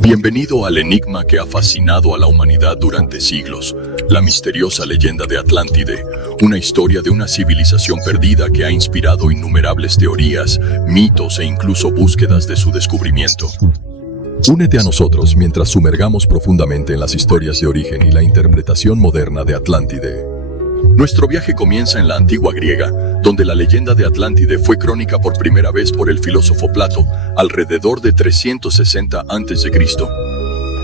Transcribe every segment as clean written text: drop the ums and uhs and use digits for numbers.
Bienvenido al enigma que ha fascinado a la humanidad durante siglos, la misteriosa leyenda de Atlántide, una historia de una civilización perdida que ha inspirado innumerables teorías, mitos e incluso búsquedas de su descubrimiento. Únete a nosotros mientras sumergamos profundamente en las historias de origen y la interpretación moderna de Atlántide. Nuestro viaje comienza en la antigua griega, donde la leyenda de Atlántide fue crónica por primera vez por el filósofo Plato, alrededor de 360 a.C.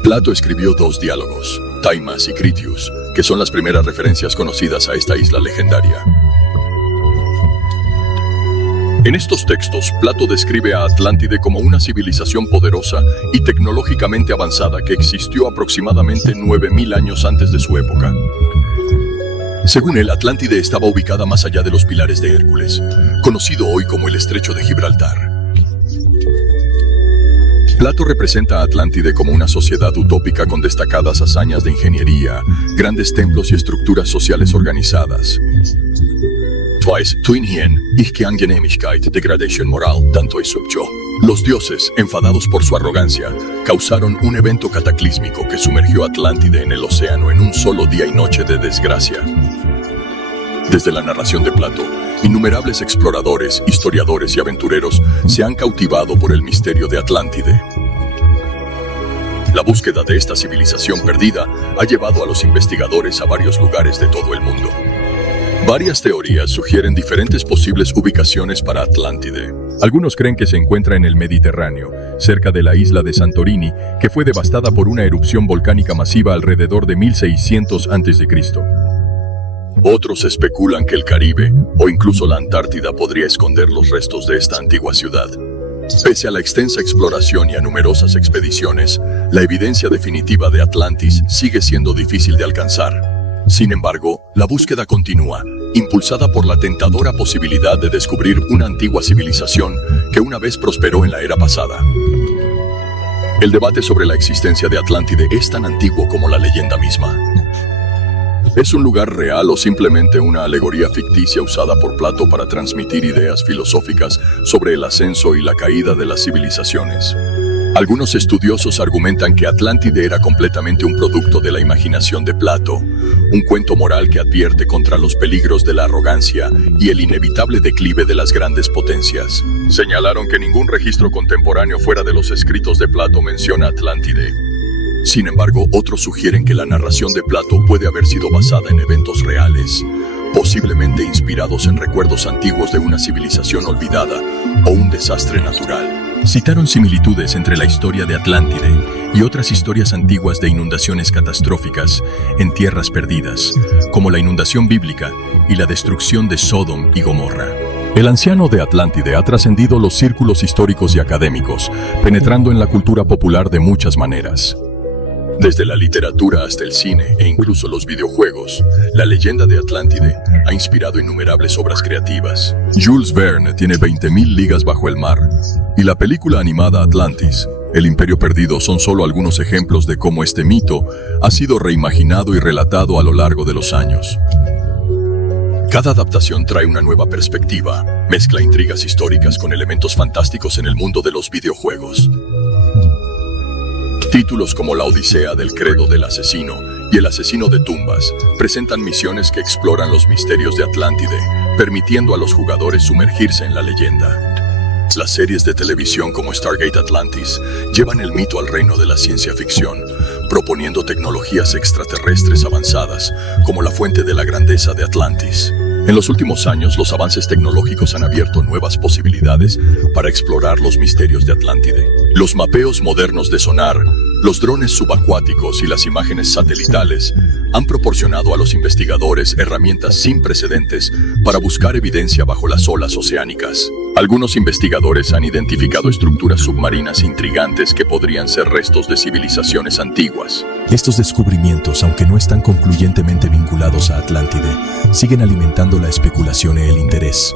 Plato escribió dos diálogos, Taimas y Critias, que son las primeras referencias conocidas a esta isla legendaria. En estos textos, Plato describe a Atlántide como una civilización poderosa y tecnológicamente avanzada que existió aproximadamente 9000 años antes de su época. Según él, Atlántide estaba ubicada más allá de los pilares de Hércules, conocido hoy como el Estrecho de Gibraltar. Plato representa a Atlántide como una sociedad utópica con destacadas hazañas de ingeniería, grandes templos y estructuras sociales organizadas. Degradation moral, tanto es subyo. Los dioses, enfadados por su arrogancia, causaron un evento cataclísmico que sumergió a Atlántide en el océano en un solo día y noche de desgracia. Desde la narración de Plato, innumerables exploradores, historiadores y aventureros se han cautivado por el misterio de Atlántide. La búsqueda de esta civilización perdida ha llevado a los investigadores a varios lugares de todo el mundo. Varias teorías sugieren diferentes posibles ubicaciones para Atlántide. Algunos creen que se encuentra en el Mediterráneo, cerca de la isla de Santorini, que fue devastada por una erupción volcánica masiva alrededor de 1600 a.C. Otros especulan que el Caribe, o incluso la Antártida, podría esconder los restos de esta antigua ciudad. Pese a la extensa exploración y a numerosas expediciones, la evidencia definitiva de Atlantis sigue siendo difícil de alcanzar. Sin embargo, la búsqueda continúa, impulsada por la tentadora posibilidad de descubrir una antigua civilización que una vez prosperó en la era pasada. El debate sobre la existencia de Atlántide es tan antiguo como la leyenda misma. ¿Es un lugar real o simplemente una alegoría ficticia usada por Plato para transmitir ideas filosóficas sobre el ascenso y la caída de las civilizaciones? Algunos estudiosos argumentan que Atlántide era completamente un producto de la imaginación de Plato, un cuento moral que advierte contra los peligros de la arrogancia y el inevitable declive de las grandes potencias. Señalaron que ningún registro contemporáneo fuera de los escritos de Plato menciona Atlántide. Sin embargo, otros sugieren que la narración de Plato puede haber sido basada en eventos reales, posiblemente inspirados en recuerdos antiguos de una civilización olvidada o un desastre natural. Citaron similitudes entre la historia de Atlántide y otras historias antiguas de inundaciones catastróficas en tierras perdidas, como la inundación bíblica y la destrucción de Sodom y Gomorra. El anciano de Atlántide ha trascendido los círculos históricos y académicos, penetrando en la cultura popular de muchas maneras. Desde la literatura hasta el cine e incluso los videojuegos, la leyenda de Atlántide ha inspirado innumerables obras creativas. Jules Verne tiene 20.000 ligas bajo el mar, y la película animada Atlantis, El Imperio Perdido, son solo algunos ejemplos de cómo este mito ha sido reimaginado y relatado a lo largo de los años. Cada adaptación trae una nueva perspectiva, mezcla intrigas históricas con elementos fantásticos en el mundo de los videojuegos. Títulos como La Odisea del Credo del Asesino y El Asesino de Tumbas presentan misiones que exploran los misterios de Atlántide, permitiendo a los jugadores sumergirse en la leyenda. Las series de televisión como Stargate Atlantis llevan el mito al reino de la ciencia ficción, proponiendo tecnologías extraterrestres avanzadas como la fuente de la grandeza de Atlantis. En los últimos años, los avances tecnológicos han abierto nuevas posibilidades para explorar los misterios de Atlántide. Los mapeos modernos de sonar, los drones subacuáticos y las imágenes satelitales han proporcionado a los investigadores herramientas sin precedentes para buscar evidencia bajo las olas oceánicas. Algunos investigadores han identificado estructuras submarinas intrigantes que podrían ser restos de civilizaciones antiguas. Estos descubrimientos, aunque no están concluyentemente vinculados a Atlántide, siguen alimentando la especulación y el interés.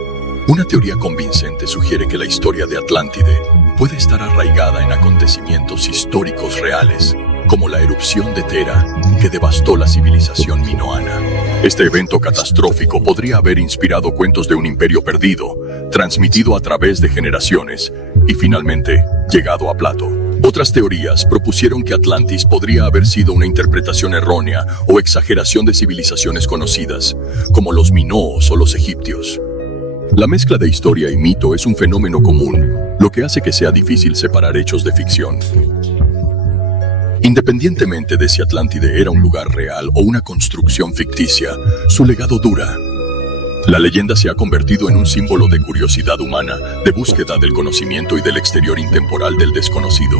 Una teoría convincente sugiere que la historia de Atlántide puede estar arraigada en acontecimientos históricos reales, como la erupción de Tera, que devastó la civilización minoana. Este evento catastrófico podría haber inspirado cuentos de un imperio perdido, transmitido a través de generaciones, y finalmente llegado a Plato. Otras teorías propusieron que Atlantis podría haber sido una interpretación errónea o exageración de civilizaciones conocidas, como los minoos o los egipcios. La mezcla de historia y mito es un fenómeno común, lo que hace que sea difícil separar hechos de ficción. Independientemente de si Atlántide era un lugar real o una construcción ficticia, su legado dura. La leyenda se ha convertido en un símbolo de curiosidad humana, de búsqueda del conocimiento y del exterior intemporal del desconocido.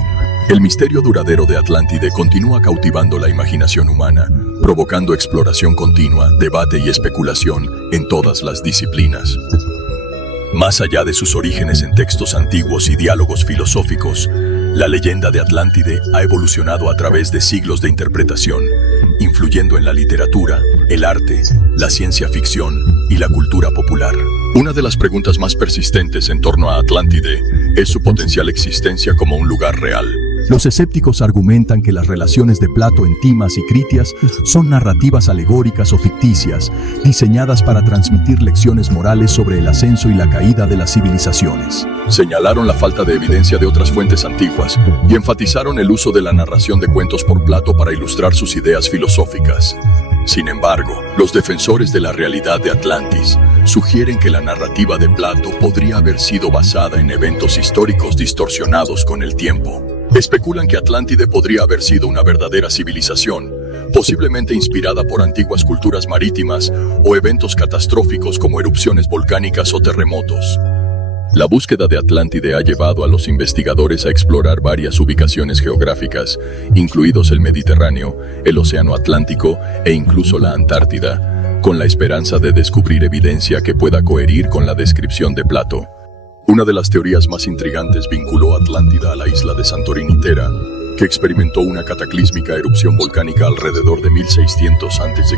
El misterio duradero de Atlántide continúa cautivando la imaginación humana, provocando exploración continua, debate y especulación en todas las disciplinas. Más allá de sus orígenes en textos antiguos y diálogos filosóficos, la leyenda de Atlántide ha evolucionado a través de siglos de interpretación, influyendo en la literatura, el arte, la ciencia ficción y la cultura popular. Una de las preguntas más persistentes en torno a Atlántide es su potencial existencia como un lugar real. Los escépticos argumentan que las relaciones de Plato en Timas y Critias son narrativas alegóricas o ficticias, diseñadas para transmitir lecciones morales sobre el ascenso y la caída de las civilizaciones. Señalaron la falta de evidencia de otras fuentes antiguas y enfatizaron el uso de la narración de cuentos por Plato para ilustrar sus ideas filosóficas. Sin embargo, los defensores de la realidad de Atlantis sugieren que la narrativa de Plato podría haber sido basada en eventos históricos distorsionados con el tiempo. Especulan que Atlántide podría haber sido una verdadera civilización, posiblemente inspirada por antiguas culturas marítimas o eventos catastróficos como erupciones volcánicas o terremotos. La búsqueda de Atlántide ha llevado a los investigadores a explorar varias ubicaciones geográficas, incluidos el Mediterráneo, el Océano Atlántico e incluso la Antártida, con la esperanza de descubrir evidencia que pueda coherir con la descripción de Plato. Una de las teorías más intrigantes vinculó a Atlántida a la isla de Santorini Thera, que experimentó una cataclísmica erupción volcánica alrededor de 1600 a.C.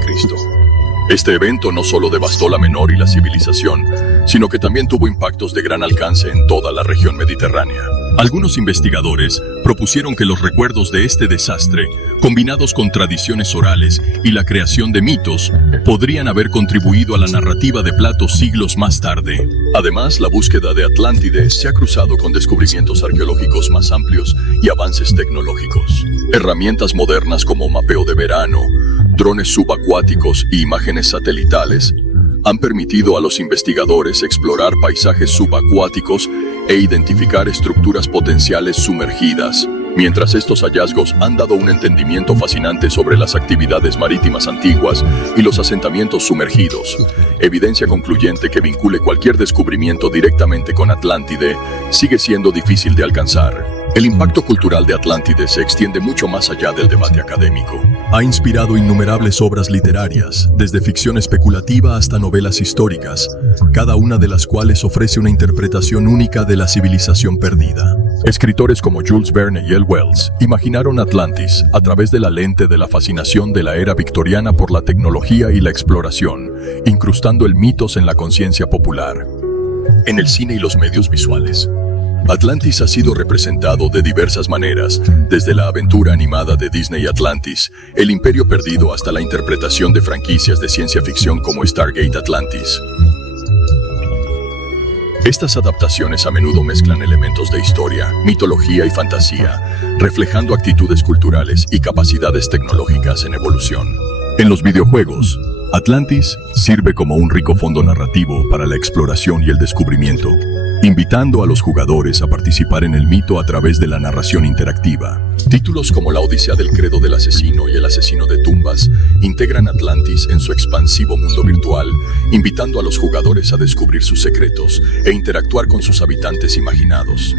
Este evento no solo devastó la Menor y la civilización, sino que también tuvo impactos de gran alcance en toda la región mediterránea. Algunos investigadores propusieron que los recuerdos de este desastre, combinados con tradiciones orales y la creación de mitos, podrían haber contribuido a la narrativa de Plato siglos más tarde. Además, la búsqueda de Atlántide se ha cruzado con descubrimientos arqueológicos más amplios y avances tecnológicos. Herramientas modernas como mapeo de verano, drones subacuáticos y imágenes satelitales han permitido a los investigadores explorar paisajes subacuáticos e identificar estructuras potenciales sumergidas. Mientras estos hallazgos han dado un entendimiento fascinante sobre las actividades marítimas antiguas y los asentamientos sumergidos, evidencia concluyente que vincule cualquier descubrimiento directamente con Atlántide sigue siendo difícil de alcanzar. El impacto cultural de Atlántide se extiende mucho más allá del debate académico. Ha inspirado innumerables obras literarias, desde ficción especulativa hasta novelas históricas, cada una de las cuales ofrece una interpretación única de la civilización perdida. Escritores como Jules Verne y L. Wells imaginaron Atlantis a través de la lente de la fascinación de la era victoriana por la tecnología y la exploración, incrustando el mitos en la conciencia popular. En el cine y los medios visuales, Atlantis ha sido representado de diversas maneras, desde la aventura animada de Disney Atlantis, El Imperio Perdido, hasta la interpretación de franquicias de ciencia ficción como Stargate Atlantis. Estas adaptaciones a menudo mezclan elementos de historia, mitología y fantasía, reflejando actitudes culturales y capacidades tecnológicas en evolución. En los videojuegos, Atlantis sirve como un rico fondo narrativo para la exploración y el descubrimiento, invitando a los jugadores a participar en el mito a través de la narración interactiva. Títulos como La Odisea del Credo del Asesino y El Asesino de Tumbas integran Atlantis en su expansivo mundo virtual, invitando a los jugadores a descubrir sus secretos e interactuar con sus habitantes imaginados.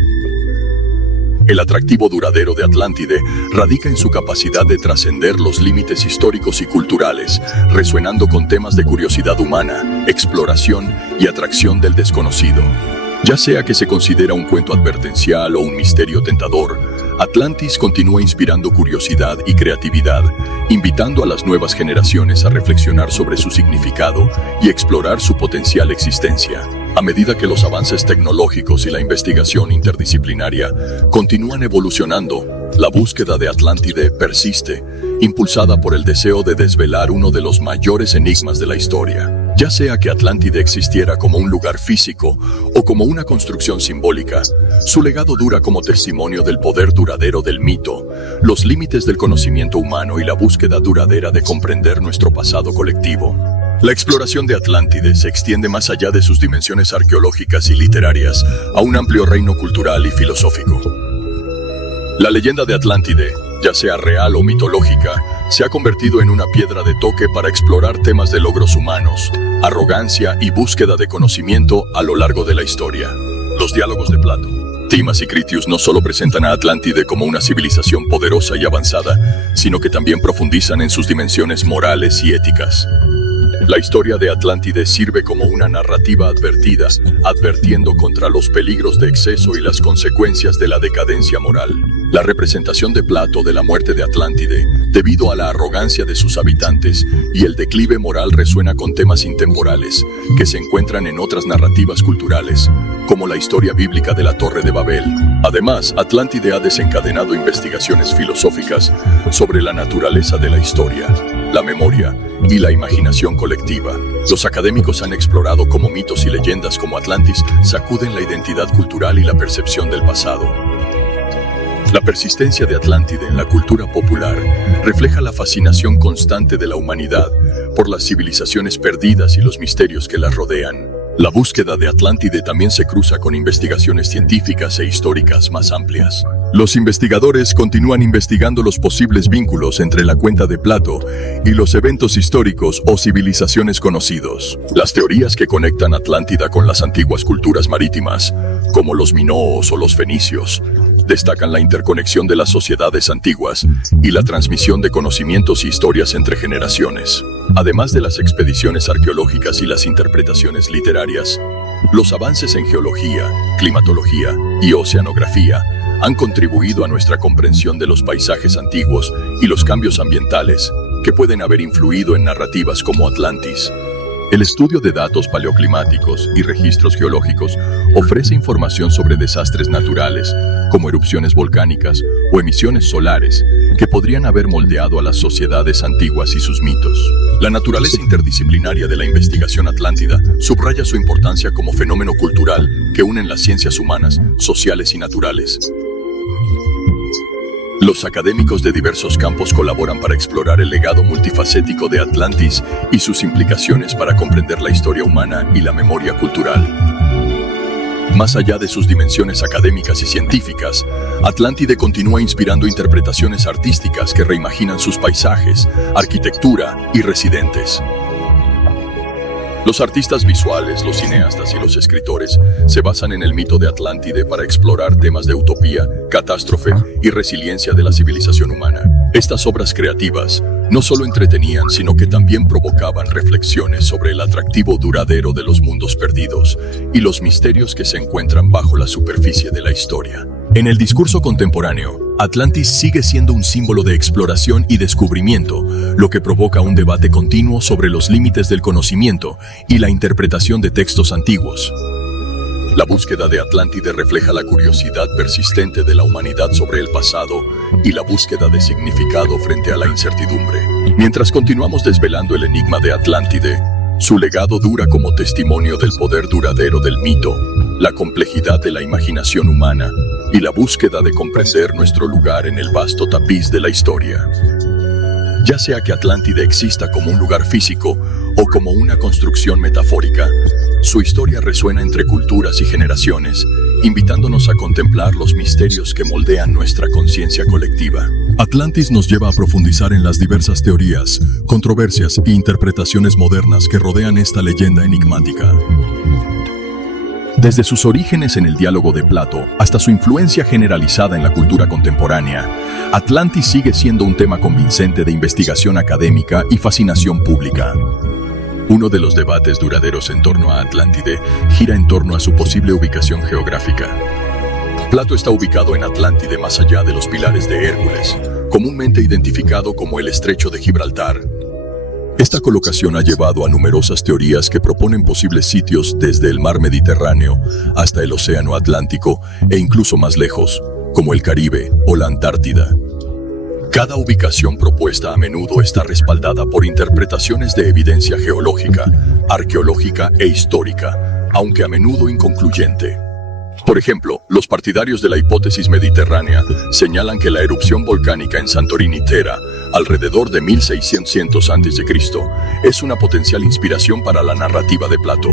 El atractivo duradero de Atlántide radica en su capacidad de trascender los límites históricos y culturales, resuenando con temas de curiosidad humana, exploración y atracción del desconocido. Ya sea que se considera un cuento advertencial o un misterio tentador, Atlantis continúa inspirando curiosidad y creatividad, invitando a las nuevas generaciones a reflexionar sobre su significado y explorar su potencial existencia. A medida que los avances tecnológicos y la investigación interdisciplinaria continúan evolucionando, la búsqueda de Atlántide persiste, impulsada por el deseo de desvelar uno de los mayores enigmas de la historia. Ya sea que Atlántide existiera como un lugar físico o como una construcción simbólica, su legado dura como testimonio del poder duradero del mito, los límites del conocimiento humano y la búsqueda duradera de comprender nuestro pasado colectivo. La exploración de Atlántide se extiende más allá de sus dimensiones arqueológicas y literarias a un amplio reino cultural y filosófico. La leyenda de Atlántide, ya sea real o mitológica, se ha convertido en una piedra de toque para explorar temas de logros humanos, arrogancia y búsqueda de conocimiento a lo largo de la historia. Los diálogos de Plato, Timas y Critias no solo presentan a Atlántide como una civilización poderosa y avanzada, sino que también profundizan en sus dimensiones morales y éticas. La historia de Atlántide sirve como una narrativa advirtiendo contra los peligros de exceso y las consecuencias de la decadencia moral. La representación de Plato de la muerte de Atlántide, debido a la arrogancia de sus habitantes y el declive moral, resuena con temas intemporales que se encuentran en otras narrativas culturales, como la historia bíblica de la Torre de Babel. Además, Atlántide ha desencadenado investigaciones filosóficas sobre la naturaleza de la historia, la memoria y la imaginación colectiva. Los académicos han explorado cómo mitos y leyendas como Atlantis sacuden la identidad cultural y la percepción del pasado. La persistencia de Atlántide en la cultura popular refleja la fascinación constante de la humanidad por las civilizaciones perdidas y los misterios que las rodean. La búsqueda de Atlántide también se cruza con investigaciones científicas e históricas más amplias. Los investigadores continúan investigando los posibles vínculos entre la cuenta de Plato y los eventos históricos o civilizaciones conocidos. Las teorías que conectan Atlántida con las antiguas culturas marítimas, como los minoos o los fenicios, destacan la interconexión de las sociedades antiguas y la transmisión de conocimientos y historias entre generaciones. Además de las expediciones arqueológicas y las interpretaciones literarias, los avances en geología, climatología y oceanografía han contribuido a nuestra comprensión de los paisajes antiguos y los cambios ambientales que pueden haber influido en narrativas como Atlantis. El estudio de datos paleoclimáticos y registros geológicos ofrece información sobre desastres naturales, como erupciones volcánicas o emisiones solares, que podrían haber moldeado a las sociedades antiguas y sus mitos. La naturaleza interdisciplinaria de la investigación atlántida subraya su importancia como fenómeno cultural que une las ciencias humanas, sociales y naturales. Los académicos de diversos campos colaboran para explorar el legado multifacético de Atlantis y sus implicaciones para comprender la historia humana y la memoria cultural. Más allá de sus dimensiones académicas y científicas, Atlántide continúa inspirando interpretaciones artísticas que reimaginan sus paisajes, arquitectura y residentes. Los artistas visuales, los cineastas y los escritores se basan en el mito de Atlántide para explorar temas de utopía, catástrofe y resiliencia de la civilización humana. Estas obras creativas no solo entretenían, sino que también provocaban reflexiones sobre el atractivo duradero de los mundos perdidos y los misterios que se encuentran bajo la superficie de la historia. En el discurso contemporáneo, Atlantis sigue siendo un símbolo de exploración y descubrimiento, lo que provoca un debate continuo sobre los límites del conocimiento y la interpretación de textos antiguos. La búsqueda de Atlántide refleja la curiosidad persistente de la humanidad sobre el pasado y la búsqueda de significado frente a la incertidumbre. Mientras continuamos desvelando el enigma de Atlántide, su legado dura como testimonio del poder duradero del mito, la complejidad de la imaginación humana y la búsqueda de comprender nuestro lugar en el vasto tapiz de la historia. Ya sea que Atlántide exista como un lugar físico o como una construcción metafórica, su historia resuena entre culturas y generaciones, invitándonos a contemplar los misterios que moldean nuestra conciencia colectiva. Atlantis nos lleva a profundizar en las diversas teorías, controversias e interpretaciones modernas que rodean esta leyenda enigmática. Desde sus orígenes en el diálogo de Plato hasta su influencia generalizada en la cultura contemporánea, Atlantis sigue siendo un tema convincente de investigación académica y fascinación pública. Uno de los debates duraderos en torno a Atlántide gira en torno a su posible ubicación geográfica. Plato está ubicado en Atlántide más allá de los pilares de Hércules, comúnmente identificado como el Estrecho de Gibraltar. Esta colocación ha llevado a numerosas teorías que proponen posibles sitios desde el mar Mediterráneo hasta el océano Atlántico e incluso más lejos, como el Caribe o la Antártida. Cada ubicación propuesta a menudo está respaldada por interpretaciones de evidencia geológica, arqueológica e histórica, aunque a menudo inconcluyente. Por ejemplo, los partidarios de la hipótesis mediterránea señalan que la erupción volcánica en Santorini Thera, alrededor de 1600 a.C., es una potencial inspiración para la narrativa de Plato.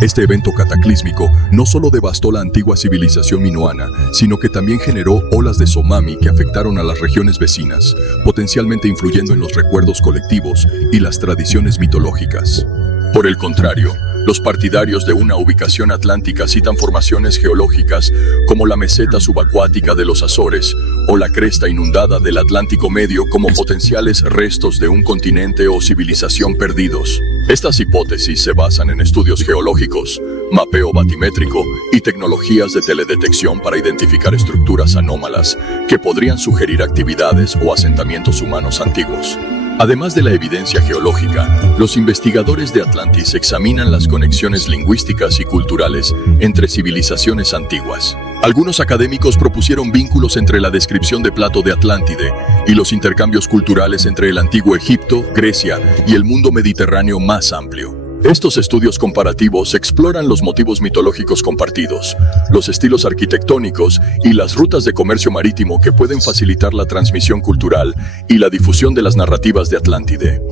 Este evento cataclísmico no solo devastó la antigua civilización minoana, sino que también generó olas de tsunami que afectaron a las regiones vecinas, potencialmente influyendo en los recuerdos colectivos y las tradiciones mitológicas. Por el contrario, los partidarios de una ubicación atlántica citan formaciones geológicas como la meseta subacuática de los Azores o la cresta inundada del Atlántico Medio como potenciales restos de un continente o civilización perdidos. Estas hipótesis se basan en estudios geológicos, mapeo batimétrico y tecnologías de teledetección para identificar estructuras anómalas que podrían sugerir actividades o asentamientos humanos antiguos. Además de la evidencia geológica, los investigadores de Atlantis examinan las conexiones lingüísticas y culturales entre civilizaciones antiguas. Algunos académicos propusieron vínculos entre la descripción de Plato de Atlántide y los intercambios culturales entre el antiguo Egipto, Grecia y el mundo mediterráneo más amplio. Estos estudios comparativos exploran los motivos mitológicos compartidos, los estilos arquitectónicos y las rutas de comercio marítimo que pueden facilitar la transmisión cultural y la difusión de las narrativas de Atlántide.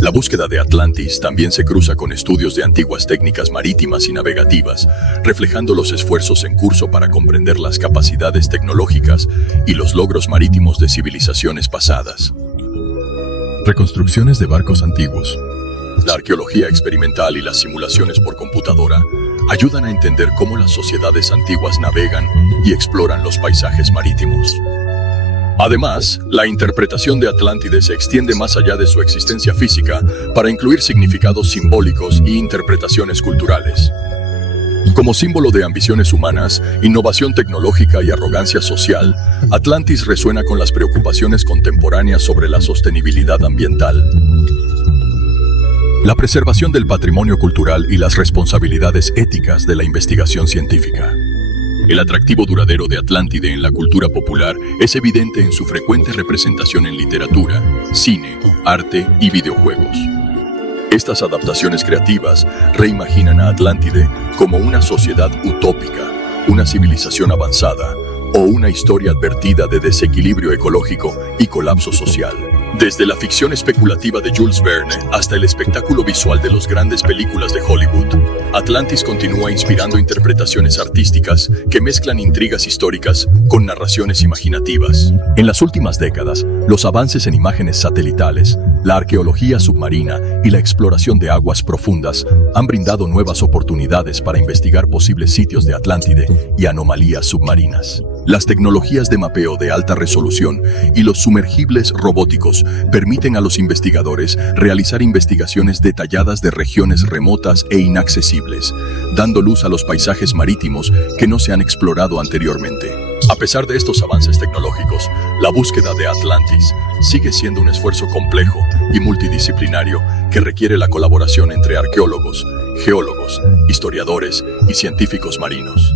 La búsqueda de Atlantis también se cruza con estudios de antiguas técnicas marítimas y navegativas, reflejando los esfuerzos en curso para comprender las capacidades tecnológicas y los logros marítimos de civilizaciones pasadas. Reconstrucciones de barcos antiguos. La arqueología experimental y las simulaciones por computadora ayudan a entender cómo las sociedades antiguas navegan y exploran los paisajes marítimos. Además, la interpretación de Atlántide se extiende más allá de su existencia física para incluir significados simbólicos y interpretaciones culturales. Como símbolo de ambiciones humanas, innovación tecnológica y arrogancia social, Atlantis resuena con las preocupaciones contemporáneas sobre la sostenibilidad ambiental. La preservación del patrimonio cultural y las responsabilidades éticas de la investigación científica. El atractivo duradero de Atlántide en la cultura popular es evidente en su frecuente representación en literatura, cine, arte y videojuegos. Estas adaptaciones creativas reimaginan a Atlántide como una sociedad utópica, una civilización avanzada o una historia advertida de desequilibrio ecológico y colapso social. Desde la ficción especulativa de Jules Verne hasta el espectáculo visual de las grandes películas de Hollywood, Atlantis continúa inspirando interpretaciones artísticas que mezclan intrigas históricas con narraciones imaginativas. En las últimas décadas, los avances en imágenes satelitales, la arqueología submarina y la exploración de aguas profundas han brindado nuevas oportunidades para investigar posibles sitios de Atlántide y anomalías submarinas. Las tecnologías de mapeo de alta resolución y los sumergibles robóticos permiten a los investigadores realizar investigaciones detalladas de regiones remotas e inaccesibles, dando luz a los paisajes marítimos que no se han explorado anteriormente. A pesar de estos avances tecnológicos, la búsqueda de Atlantis sigue siendo un esfuerzo complejo y multidisciplinario que requiere la colaboración entre arqueólogos, geólogos, historiadores y científicos marinos.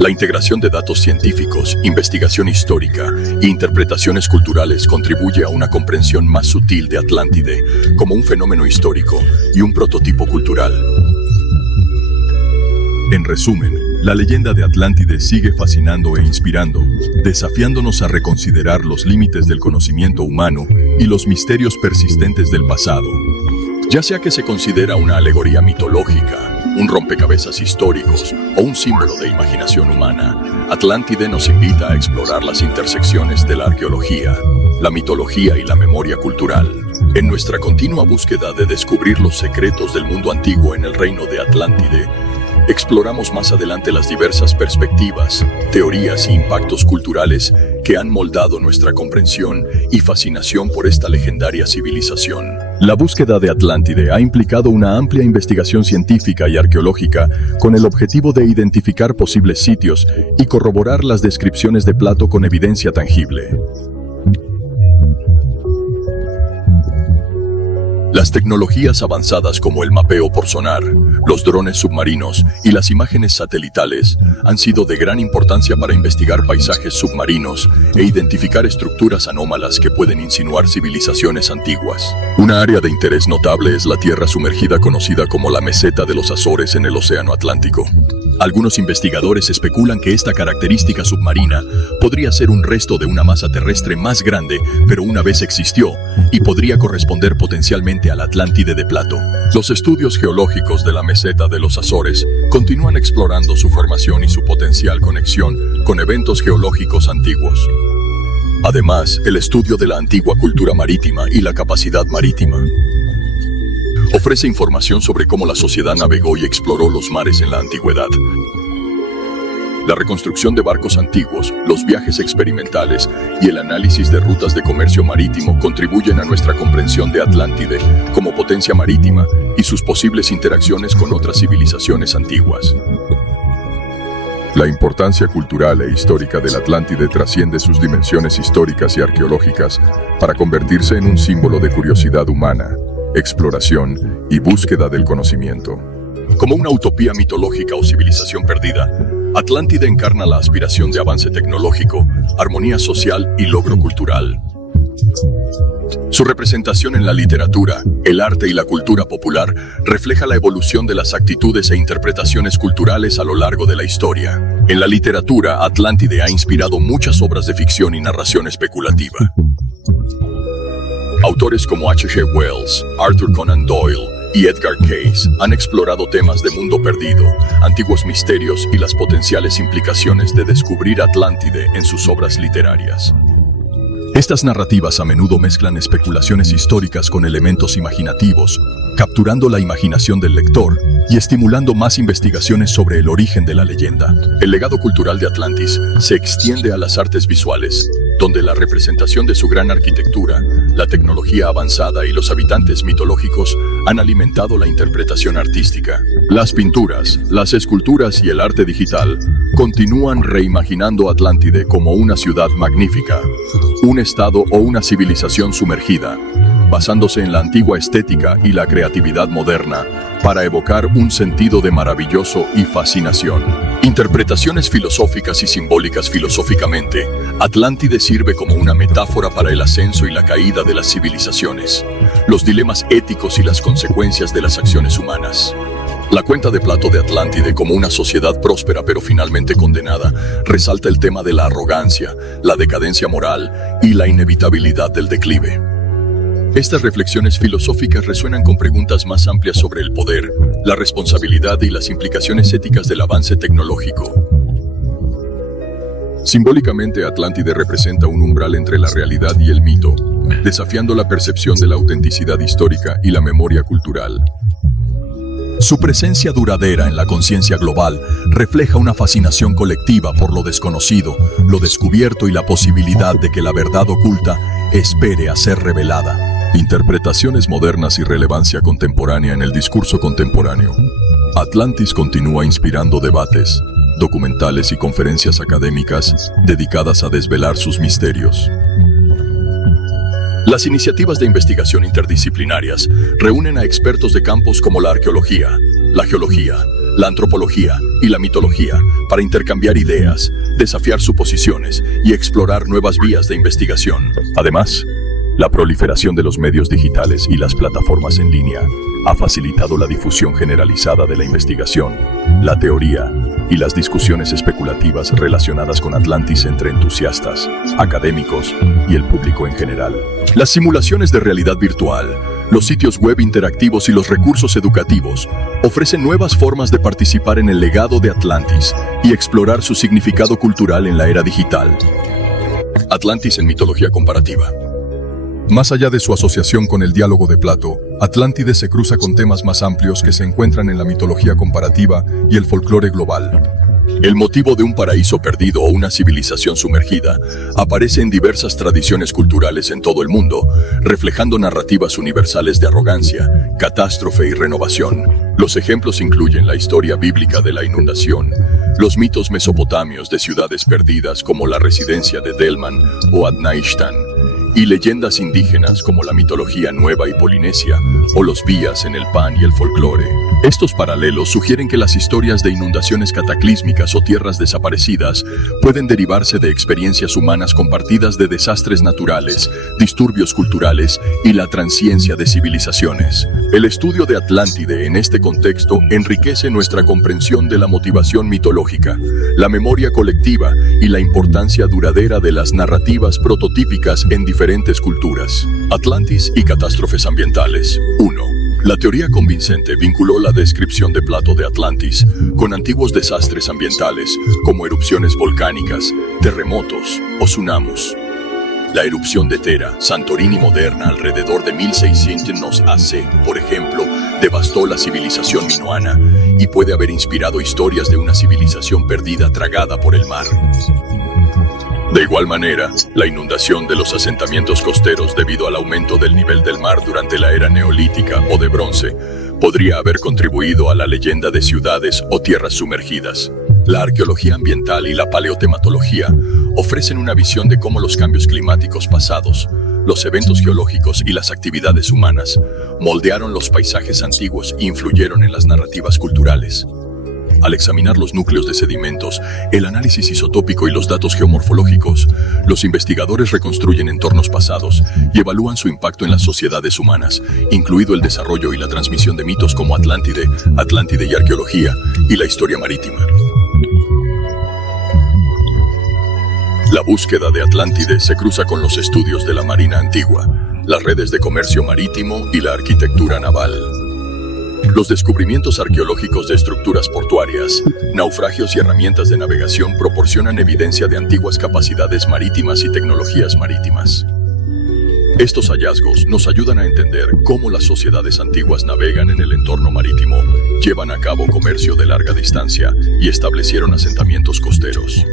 La integración de datos científicos, investigación histórica e interpretaciones culturales contribuye a una comprensión más sutil de Atlántide como un fenómeno histórico y un prototipo cultural. En resumen, la leyenda de Atlántide sigue fascinando e inspirando, desafiándonos a reconsiderar los límites del conocimiento humano y los misterios persistentes del pasado. Ya sea que se considera una alegoría mitológica, un rompecabezas históricos o un símbolo de imaginación humana, Atlántide nos invita a explorar las intersecciones de la arqueología, la mitología y la memoria cultural. En nuestra continua búsqueda de descubrir los secretos del mundo antiguo en el reino de Atlántide, exploramos más adelante las diversas perspectivas, teorías e impactos culturales que han moldado nuestra comprensión y fascinación por esta legendaria civilización. La búsqueda de Atlántide ha implicado una amplia investigación científica y arqueológica con el objetivo de identificar posibles sitios y corroborar las descripciones de Plato con evidencia tangible. Las tecnologías avanzadas como el mapeo por sonar, los drones submarinos y las imágenes satelitales han sido de gran importancia para investigar paisajes submarinos e identificar estructuras anómalas que pueden insinuar civilizaciones antiguas. Una área de interés notable es la tierra sumergida conocida como la Meseta de los Azores en el Océano Atlántico. Algunos investigadores especulan que esta característica submarina podría ser un resto de una masa terrestre más grande, pero una vez existió, y podría corresponder potencialmente a la Atlántide de Plato. Los estudios geológicos de la Meseta de los Azores continúan explorando su formación y su potencial conexión con eventos geológicos antiguos. Además, el estudio de la antigua cultura marítima y la capacidad marítima ofrece información sobre cómo la sociedad navegó y exploró los mares en la antigüedad. La reconstrucción de barcos antiguos, los viajes experimentales y el análisis de rutas de comercio marítimo contribuyen a nuestra comprensión de Atlántide como potencia marítima y sus posibles interacciones con otras civilizaciones antiguas. La importancia cultural e histórica de la Atlántide trasciende sus dimensiones históricas y arqueológicas para convertirse en un símbolo de curiosidad humana, exploración y búsqueda del conocimiento. Como una utopía mitológica o civilización perdida, Atlántide encarna la aspiración de avance tecnológico, armonía social y logro cultural. Su representación en la literatura, el arte y la cultura popular refleja la evolución de las actitudes e interpretaciones culturales a lo largo de la historia. En la literatura, Atlántide ha inspirado muchas obras de ficción y narración especulativa. Autores como H.G. Wells, Arthur Conan Doyle y Edgar Cayce han explorado temas de mundo perdido, antiguos misterios y las potenciales implicaciones de descubrir Atlántide en sus obras literarias. Estas narrativas a menudo mezclan especulaciones históricas con elementos imaginativos, capturando la imaginación del lector y estimulando más investigaciones sobre el origen de la leyenda. El legado cultural de Atlantis se extiende a las artes visuales, donde la representación de su gran arquitectura, la tecnología avanzada y los habitantes mitológicos han alimentado la interpretación artística. Las pinturas, las esculturas y el arte digital continúan reimaginando Atlántide como una ciudad magnífica, un estado o una civilización sumergida, basándose en la antigua estética y la creatividad moderna para evocar un sentido de maravilloso y fascinación. Interpretaciones filosóficas y simbólicas. Filosóficamente, Atlántide sirve como una metáfora para el ascenso y la caída de las civilizaciones, los dilemas éticos y las consecuencias de las acciones humanas. La cuenta de Plato de Atlántide como una sociedad próspera pero finalmente condenada resalta el tema de la arrogancia, la decadencia moral y la inevitabilidad del declive. Estas reflexiones filosóficas resuenan con preguntas más amplias sobre el poder, la responsabilidad y las implicaciones éticas del avance tecnológico. Simbólicamente, Atlántide representa un umbral entre la realidad y el mito, desafiando la percepción de la autenticidad histórica y la memoria cultural. Su presencia duradera en la conciencia global refleja una fascinación colectiva por lo desconocido, lo descubierto y la posibilidad de que la verdad oculta espere a ser revelada. Interpretaciones modernas y relevancia contemporánea en el discurso contemporáneo. Atlantis continúa inspirando debates, documentales y conferencias académicas dedicadas a desvelar sus misterios. Las iniciativas de investigación interdisciplinarias reúnen a expertos de campos como la arqueología, la geología, la antropología y la mitología para intercambiar ideas, desafiar suposiciones y explorar nuevas vías de investigación. Además, la proliferación de los medios digitales y las plataformas en línea ha facilitado la difusión generalizada de la investigación, la teoría y las discusiones especulativas relacionadas con Atlantis entre entusiastas, académicos y el público en general. Las simulaciones de realidad virtual, los sitios web interactivos y los recursos educativos ofrecen nuevas formas de participar en el legado de Atlantis y explorar su significado cultural en la era digital. Atlantis en mitología comparativa. Más allá de su asociación con el diálogo de Plato, Atlántide se cruza con temas más amplios que se encuentran en la mitología comparativa y el folclore global. El motivo de un paraíso perdido o una civilización sumergida aparece en diversas tradiciones culturales en todo el mundo, reflejando narrativas universales de arrogancia, catástrofe y renovación. Los ejemplos incluyen la historia bíblica de la inundación, los mitos mesopotamios de ciudades perdidas como la residencia de Delman o Adnaishtan, y leyendas indígenas como la mitología nueva y polinesia, o los vías en el pan y el folclore. Estos paralelos sugieren que las historias de inundaciones cataclísmicas o tierras desaparecidas pueden derivarse de experiencias humanas compartidas de desastres naturales, disturbios culturales y la transciencia de civilizaciones. El estudio de Atlántide en este contexto enriquece nuestra comprensión de la motivación mitológica, la memoria colectiva y la importancia duradera de las narrativas prototípicas en diferentes culturas. Atlantis y catástrofes ambientales. 1. La teoría convincente vinculó la descripción de Plato de Atlantis con antiguos desastres ambientales como erupciones volcánicas, terremotos o tsunamis. La erupción de Thera, Santorini moderna alrededor de 1600 AC, por ejemplo, devastó la civilización minoana y puede haber inspirado historias de una civilización perdida tragada por el mar. De igual manera, la inundación de los asentamientos costeros debido al aumento del nivel del mar durante la era neolítica o de bronce podría haber contribuido a la leyenda de ciudades o tierras sumergidas. La arqueología ambiental y la paleotematología ofrecen una visión de cómo los cambios climáticos pasados, los eventos geológicos y las actividades humanas moldearon los paisajes antiguos e influyeron en las narrativas culturales. Al examinar los núcleos de sedimentos, el análisis isotópico y los datos geomorfológicos, los investigadores reconstruyen entornos pasados y evalúan su impacto en las sociedades humanas, incluido el desarrollo y la transmisión de mitos como Atlántide y arqueología, y la historia marítima. La búsqueda de Atlántide se cruza con los estudios de la Marina Antigua, las redes de comercio marítimo y la arquitectura naval. Los descubrimientos arqueológicos de estructuras portuarias, naufragios y herramientas de navegación proporcionan evidencia de antiguas capacidades marítimas y tecnologías marítimas. Estos hallazgos nos ayudan a entender cómo las sociedades antiguas navegan en el entorno marítimo, llevan a cabo comercio de larga distancia y establecieron asentamientos costeros.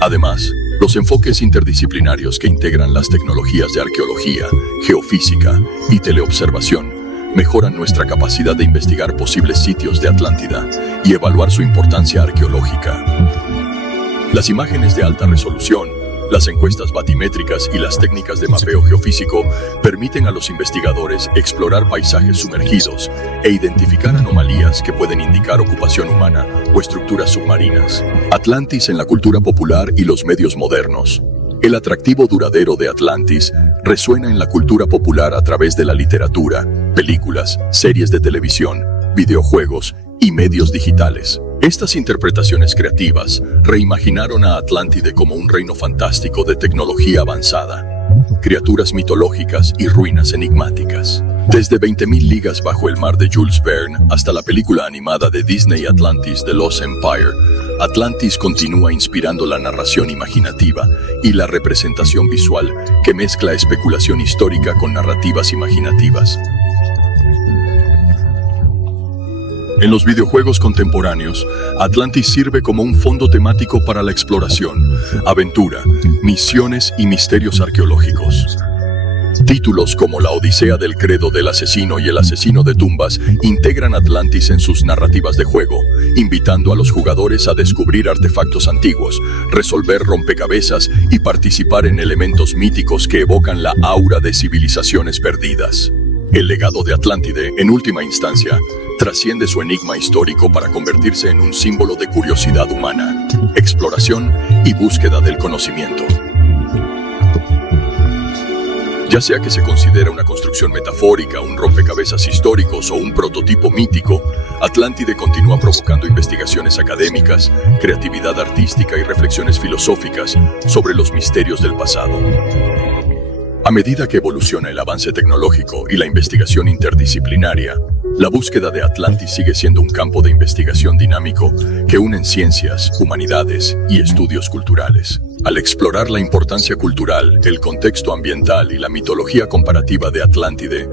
Además, los enfoques interdisciplinarios que integran las tecnologías de arqueología, geofísica y teleobservación mejoran nuestra capacidad de investigar posibles sitios de Atlántida y evaluar su importancia arqueológica. Las imágenes de alta resolución, las encuestas batimétricas y las técnicas de mapeo geofísico permiten a los investigadores explorar paisajes sumergidos e identificar anomalías que pueden indicar ocupación humana o estructuras submarinas. Atlantis en la cultura popular y los medios modernos. El atractivo duradero de Atlantis resuena en la cultura popular a través de la literatura, películas, series de televisión, videojuegos y medios digitales. Estas interpretaciones creativas reimaginaron a Atlántide como un reino fantástico de tecnología avanzada, criaturas mitológicas y ruinas enigmáticas. Desde 20.000 ligas bajo el mar de Jules Verne hasta la película animada de Disney Atlantis The Lost Empire, Atlantis continúa inspirando la narración imaginativa y la representación visual que mezcla especulación histórica con narrativas imaginativas. En los videojuegos contemporáneos, Atlantis sirve como un fondo temático para la exploración, aventura, misiones y misterios arqueológicos. Títulos como La Odisea del Credo del Asesino y El Asesino de Tumbas integran Atlantis en sus narrativas de juego, invitando a los jugadores a descubrir artefactos antiguos, resolver rompecabezas y participar en elementos míticos que evocan la aura de civilizaciones perdidas. El legado de Atlántide, en última instancia, trasciende su enigma histórico para convertirse en un símbolo de curiosidad humana, exploración y búsqueda del conocimiento. Ya sea que se considera una construcción metafórica, un rompecabezas históricos o un prototipo mítico, Atlántide continúa provocando investigaciones académicas, creatividad artística y reflexiones filosóficas sobre los misterios del pasado. A medida que evoluciona el avance tecnológico y la investigación interdisciplinaria, la búsqueda de Atlantis sigue siendo un campo de investigación dinámico que une ciencias, humanidades y estudios culturales. Al explorar la importancia cultural, el contexto ambiental y la mitología comparativa de Atlántide,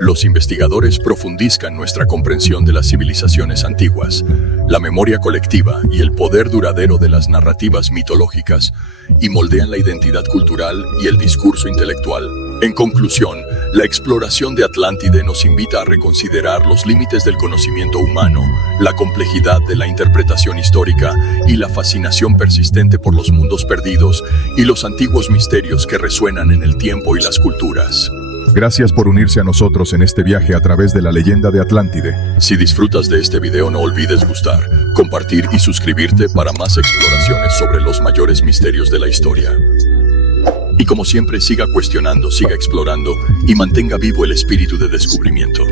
los investigadores profundizan nuestra comprensión de las civilizaciones antiguas, la memoria colectiva y el poder duradero de las narrativas mitológicas, y moldean la identidad cultural y el discurso intelectual. En conclusión, la exploración de Atlántide nos invita a reconsiderar los límites del conocimiento humano, la complejidad de la interpretación histórica y la fascinación persistente por los mundos perdidos y los antiguos misterios que resuenan en el tiempo y las culturas. Gracias por unirse a nosotros en este viaje a través de la leyenda de Atlántide. Si disfrutas de este video, no olvides gustar, compartir y suscribirte para más exploraciones sobre los mayores misterios de la historia. Y como siempre, siga cuestionando, siga explorando y mantenga vivo el espíritu de descubrimiento.